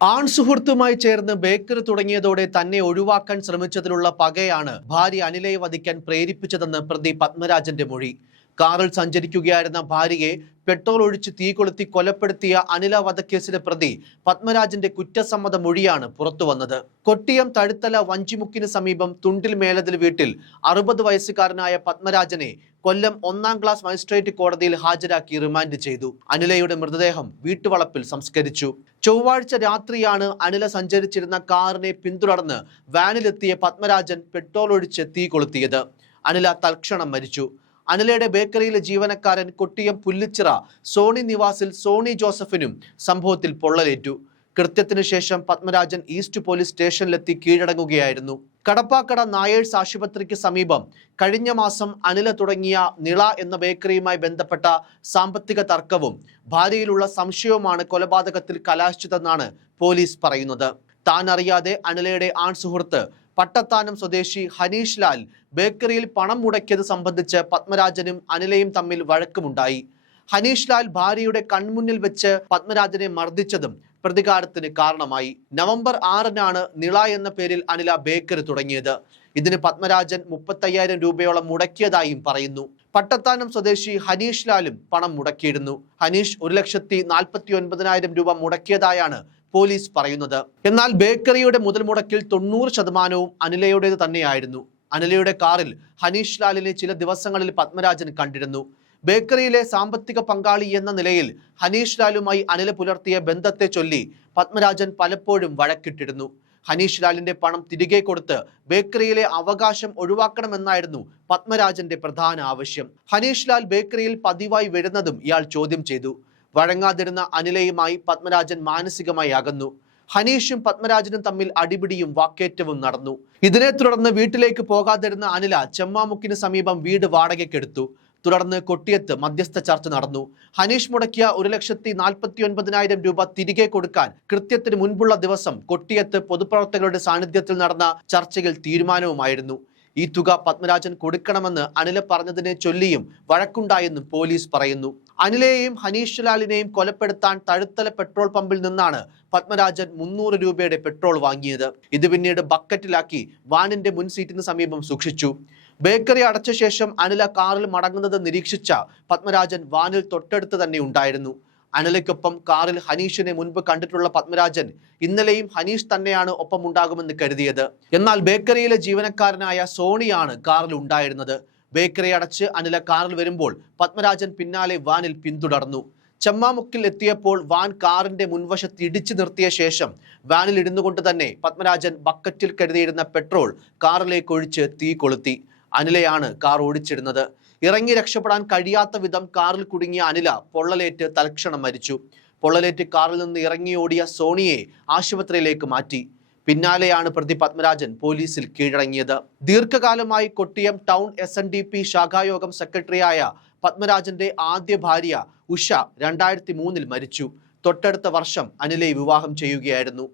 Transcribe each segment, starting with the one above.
ആൺ സുഹൃത്തുമായി ചേർന്ന് ബേക്കറി തുടങ്ങിയതോടെ തന്നെ ഒഴിവാക്കാൻ ശ്രമിച്ചതിലുള്ള പകയാണ് ഭാര്യ അനിലയെ വധിക്കാൻ പ്രേരിപ്പിച്ചതെന്ന് പ്രതി പത്മരാജന്റെ മൊഴി. കാറിൽ സഞ്ചരിക്കുകയായിരുന്ന ഭാര്യയെ പെട്രോൾ ഒഴിച്ച് തീ കൊളുത്തി കൊലപ്പെടുത്തിയ അനില വധക്കേസിലെ പ്രതി പത്മരാജന്റെ കുറ്റസമ്മത മൊഴിയാണ് പുറത്തുവന്നത് കൊട്ടിയം തഴുത്തല വഞ്ചിമുക്കിന് സമീപം തുണ്ടിൽ മേലതിൽ വീട്ടിൽ അറുപത് വയസ്സുകാരനായ പത്മരാജനെ കൊല്ലം ഒന്നാം ക്ലാസ് മജിസ്ട്രേറ്റ് കോടതിയിൽ ഹാജരാക്കി റിമാൻഡ് ചെയ്തു. അനിലയുടെ മൃതദേഹം വീട്ടുവളപ്പിൽ സംസ്കരിച്ചു. ചൊവ്വാഴ്ച രാത്രിയാണ് അനില സഞ്ചരിച്ചിരുന്ന കാറിനെ പിന്തുടർന്ന് വാനിലെത്തിയ പത്മരാജൻ പെട്രോൾ ഒഴിച്ച് തീ കൊളുത്തിയത്. അനില തൽക്ഷണം മരിച്ചു. അനിലയുടെ ബേക്കറിയിലെ ജീവനക്കാരൻ കൊട്ടിയം പുല്ലിച്ചിറ സോണി നിവാസിൽ സോണി ജോസഫിനും സംഭവത്തിൽ പൊള്ളലേറ്റു. കൃത്യത്തിനു ശേഷം പത്മരാജൻ ഈസ്റ്റ് പോലീസ് സ്റ്റേഷനിലെത്തി കീഴടങ്ങുകയായിരുന്നു. കടപ്പാക്കട നായേഴ്സ് ആശുപത്രിക്ക് സമീപം കഴിഞ്ഞ മാസം അനില തുടങ്ങിയ നിള എന്ന ബേക്കറിയുമായി ബന്ധപ്പെട്ട സാമ്പത്തിക തർക്കവും ഭാര്യയിലുള്ള സംശയവുമാണ് കൊലപാതകത്തിൽ കലാശിച്ചതെന്നാണ് പോലീസ് പറയുന്നത്. താൻ അറിയാതെ അനിലയുടെ ആൺ സുഹൃത്ത് പട്ടത്താനം സ്വദേശി ഹനീഷ് ലാൽ ബേക്കറിയിൽ പണം മുടക്കിയത് സംബന്ധിച്ച് പത്മരാജനും അനിലയും തമ്മിൽ വഴക്കുമുണ്ടായി. ഹനീഷ് ലാൽ ഭാര്യയുടെ കൺമുന്നിൽ വെച്ച് പത്മരാജനെ മർദ്ദിച്ചതും പ്രതികാരത്തിന് കാരണമായി. നവംബർ ആറിനാണ് നിള എന്ന പേരിൽ അനില ബേക്കറി തുടങ്ങിയത്. ഇതിന് പത്മരാജൻ മുപ്പത്തയ്യായിരം രൂപയോളം മുടക്കിയതായും പറയുന്നു. പട്ടത്താനം സ്വദേശി ഹനീഷ് ലാലും പണം മുടക്കിയിരുന്നു. ഹനീഷ് ഒരു ലക്ഷത്തി നാൽപ്പത്തി ഒൻപതിനായിരം രൂപ മുടക്കിയതായാണ് പോലീസ് പറയുന്നത്. എന്നാൽ ബേക്കറിയുടെ മുതൽ മുടക്കിൽ തൊണ്ണൂറ് ശതമാനവും അനിലയുടേത് തന്നെയായിരുന്നു. അനിലയുടെ കാറിൽ ഹനീഷ് ലാലിനെ ചില ദിവസങ്ങളിൽ പത്മരാജൻ കണ്ടിരുന്നു. ബേക്കറിയിലെ സാമ്പത്തിക പങ്കാളി എന്ന നിലയിൽ ഹനീഷ് ലാലുമായി അനില പുലർത്തിയ ബന്ധത്തെ ചൊല്ലി പത്മരാജൻ പലപ്പോഴും വഴക്കിട്ടിരുന്നു. ഹനീഷ് ലാലിന്റെ പണം തിരികെ കൊടുത്ത് ബേക്കറിയിലെ അവകാശം ഒഴിവാക്കണമെന്നായിരുന്നു പത്മരാജന്റെ പ്രധാന ആവശ്യം. ഹനീഷ് ലാൽ ബേക്കറിയിൽ പതിവായി വരുന്നതും ഇയാൾ ചോദ്യം ചെയ്തു. വഴങ്ങാതിരുന്ന അനിലയുമായി പത്മരാജൻ മാനസികമായി അകന്നു. ഹനീഷും പത്മരാജനും തമ്മിൽ അടിപിടിയും വാക്കേറ്റവും നടന്നു. ഇതിനെ തുടർന്ന് വീട്ടിലേക്ക് പോകാതിരുന്ന അനില ചെമ്മാമുക്കിന് സമീപം വീട് വാടകയ്ക്കെടുത്തു. തുടർന്ന് കൊട്ടിയത്ത് മധ്യസ്ഥ ചർച്ച നടന്നു. ഹനീഷ് മുടക്കിയ ഒരു ലക്ഷത്തി നാൽപ്പത്തി ഒൻപതിനായിരം രൂപ തിരികെ കൊടുക്കാൻ കൃത്യത്തിന് മുൻപുള്ള ദിവസം കൊട്ടിയത്ത് പൊതുപ്രവർത്തകരുടെ സാന്നിധ്യത്തിൽ നടന്ന ചർച്ചയിൽ തീരുമാനവുമായിരുന്നു. ഈ തുക പത്മരാജൻ കൊടുക്കണമെന്ന് അനില പറഞ്ഞതിനെ ചൊല്ലിയും വഴക്കുണ്ടായെന്നും പോലീസ് പറയുന്നു. അനിലയെയും ഹനീഷ് ലാലിനെയും കൊലപ്പെടുത്താൻ തഴുത്തല പെട്രോൾ പമ്പിൽ നിന്നാണ് പത്മരാജൻ മുന്നൂറ് രൂപയുടെ പെട്രോൾ വാങ്ങിയത്. ഇത് പിന്നീട് ബക്കറ്റിലാക്കി വാനിന്റെ മുൻ സീറ്റിന് സമീപം സൂക്ഷിച്ചു. ബേക്കറി അടച്ച ശേഷം അനില കാറിൽ മടങ്ങുന്നത് നിരീക്ഷിച്ച പത്മരാജൻ വാനിൽ തൊട്ടടുത്ത് തന്നെ ഉണ്ടായിരുന്നു. അനിലയ്ക്കൊപ്പം കാറിൽ ഹനീഷിനെ മുൻപ് കണ്ടിട്ടുള്ള പത്മരാജൻ ഇന്നലെയും ഹനീഷ് തന്നെയാണ് ഒപ്പം ഉണ്ടാകുമെന്ന് കരുതിയത്. എന്നാൽ ബേക്കറിയിലെ ജീവനക്കാരനായ സോണിയാണ് കാറിൽ ഉണ്ടായിരുന്നത്. ബേക്കറി അടച്ച് അനില കാറിൽ വരുമ്പോൾ പത്മരാജൻ പിന്നാലെ വാനിൽ പിന്തുടർന്നു. ചെമ്മാമുക്കിൽ എത്തിയപ്പോൾ വാൻ കാറിന്റെ മുൻവശത്ത് ഇടിച്ചു നിർത്തിയ ശേഷം വാനിൽ ഇടുന്നുകൊണ്ട് തന്നെ പത്മരാജൻ ബക്കറ്റിൽ കരുതിയിരുന്ന പെട്രോൾ കാറിലേക്ക് ഒഴിച്ച് തീ കൊളുത്തി. അനിലയാണ് കാർ ഓടിച്ചിരുന്നത് ഇറങ്ങി രക്ഷപ്പെടാൻ കഴിയാത്ത വിധം കാറിൽ കുടുങ്ങിയ അനില പൊള്ളലേറ്റ് തൽക്ഷണം മരിച്ചു. പൊള്ളലേറ്റ് കാറിൽ നിന്ന് ഇറങ്ങി ഓടിയ സോണിയെ ആശുപത്രിയിലേക്ക് മാറ്റി. പിന്നാലെയാണ് പ്രതി പത്മരാജൻ പോലീസിൽ കീഴടങ്ങിയത്. ദീർഘകാലമായി Kottiyam town S N D P ശാഖായോഗം സെക്രട്ടറിയായ പത്മരാജന്റെ ആദ്യ ഭാര്യ ഉഷ രണ്ടായിരത്തി മൂന്നിൽ മരിച്ചു. തൊട്ടടുത്ത വർഷം അനിലയെ വിവാഹം ചെയ്യുകയായിരുന്നു.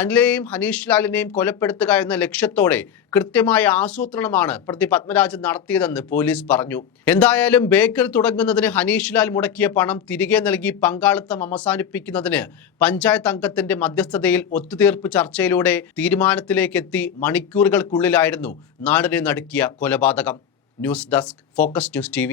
അനിലയെയും ഹനീഷ് ലാലിനെയും കൊലപ്പെടുത്തുക എന്ന ലക്ഷ്യത്തോടെ കൃത്യമായ ആസൂത്രണമാണ് പ്രതി പത്മരാജൻ നടത്തിയതെന്ന് പോലീസ് പറഞ്ഞു. എന്തായാലും ബേക്കൽ തുടങ്ങുന്നതിന് ഹനീഷ് ലാൽ മുടക്കിയ പണം തിരികെ നൽകി പങ്കാളിത്തം അവസാനിപ്പിക്കുന്നതിന് പഞ്ചായത്ത് അംഗത്തിന്റെ മധ്യസ്ഥതയിൽ ഒത്തുതീർപ്പ് ചർച്ചയിലൂടെ തീരുമാനത്തിലേക്ക് എത്തി മണിക്കൂറുകൾക്കുള്ളിലായിരുന്നു നാടിനെ നടുക്കിയ കൊലപാതകം. News desk focus news T